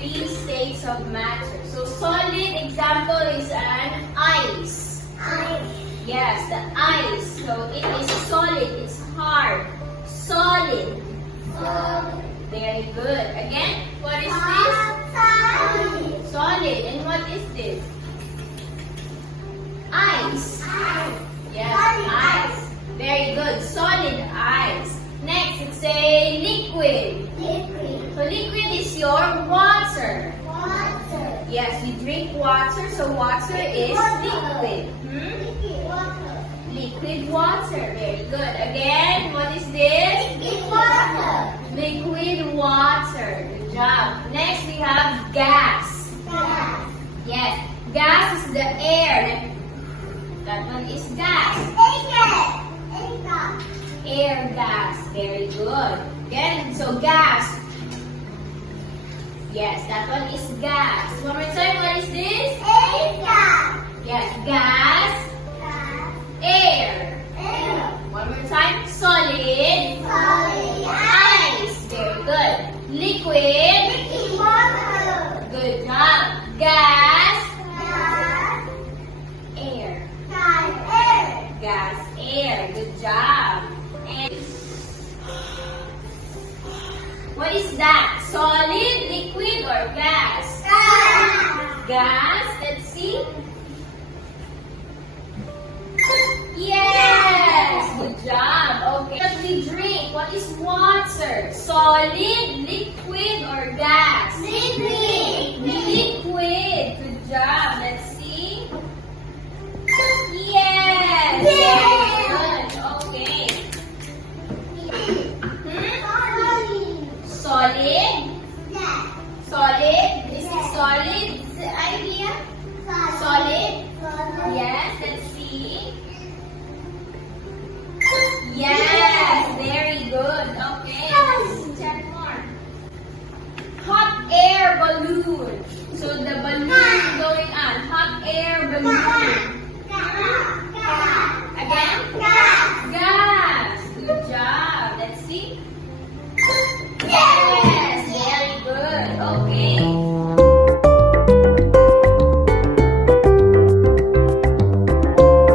three states of matter. So solid example is an ice. Yes, the ice. So it is solid. It's hard. Solid. Very good. Again, what is this? Solid. And what is this? Ice. Yes, ice. Very good. Solid ice. Next, it's a liquid. So liquid is your water. Yes, you drink water, so water is liquid. Liquid water. Very good. Again, what is this? Liquid water. Good job. Next, we have gas. Yes, gas is the air. That one is gas. Air gas. Very good. Again, so gas. Yes, that one is gas. One more time, what is this? Yes, gas. Air. One more time, solid. Ice. Very good. Liquid. Good job. Gas. Air. Gas, air. Good job. And what is that? Solid, liquid, or gas? Gas. Let's see. Yes. Good job. Okay. What we drink? What is water? Solid, liquid, or gas? Liquid. Good job. Let's see. Yes. Very good. Okay. Solid. Solid. This is solid. Is the idea? Solid. Yes. Let's see. Yes. Very good. Okay. Let's check more. Hot air balloon. So the balloon going on. Hot air balloon.